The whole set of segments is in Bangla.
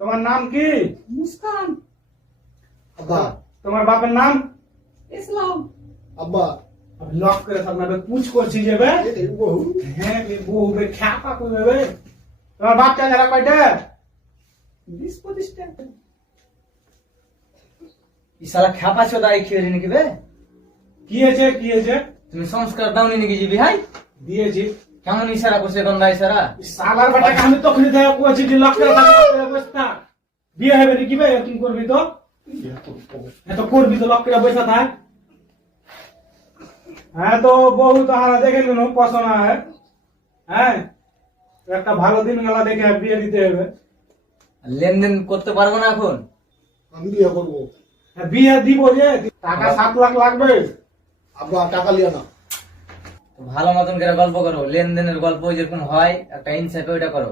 তোমার নাম কি? মুস্কান। আব্বা। তোমার বাপের নাম? ইসলাম। আব্বা। আমি লক করে আপনাকে পুছ করছি যে বে এই বহু হ্যাঁ বে বউ বে খ্যাপা করবে বে। তোমার বাচ্চা যারা কয়টা? 20-25টা। ই শালা খ্যাপা চোদা এই খেয়ে নাকি বে? কি হয়েছে কি হয়েছে? তুমি সংস্কার দাওনি নাকি জিবি ভাই? দিয়েছি। কেমন ইশারা করছে গন্ধা ইশারা? সালার বেটাকে আমি তখনই দেখা করেছি যে লক করে থাকবে অবস্থা। বিয়ে হবে নাকি বে? তুমি করবি তো? এত করবি তো লক করে বসে থাক। হ্যাঁ তো বউ তো হারা দেখে নিন পছন্দ হয়। হ্যাঁ একটা ভালো দিন গেলা দেখে বিয়ে দিতে হবে। লেনদেন করতে পারবো না এখন? আমি বিয়ে করবো। হ্যাঁ, বিয়ে দিব যে টাকা 7 লাখ লাগবে। আব্বা টাকা লিয়া না। তো ভালো মতন করে গল্প করো, লেনদেনের গল্প যেরকম হয় একটা ইনসাইপে ওইটা করো।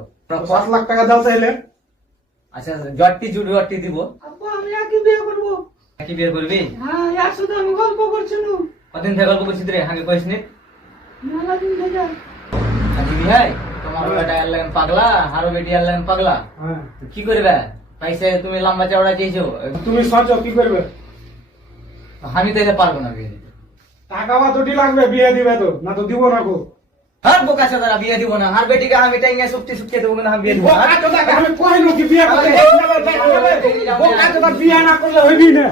7 লাখ টাকা দাও তাহলে। আচ্ছা জটটি জুটি দিব। আব্বা আমি একই বিয়ে করবো। কি বিয়ে করবি? হ্যাঁ একসাথে আমি গল্প করছি নু। কদিন থেকে গল্প করছিস রে? হাগে কইস নি মেলা দিন থেকে। জিবি ভাই তোমার বেটা এলেন পাগলা, হারো বেটি এলেন পাগলা। হ্যাঁ তো কি করবে? পয়সা তুমি লম্বা চওড়া চেয়েছো, তুমি সোচো কি করবে। আমি তো এটা পারবো না বিয়ে দিতে। টাকা বা দুটি লাগবে বিয়ে দিবে তো না তো দিব না গো। হার বোকা চোদারা বিয়ে দিব না, হার বেটিকে আমি টাইঙ্গে সুপ্তি সুপ্তি দেবো না, আমি বিয়ে দিব না। বোকা চোদাকে আমি কইলো কি বিয়ে করতে বোকা চোদা বিয়ে না করলে হইবি না।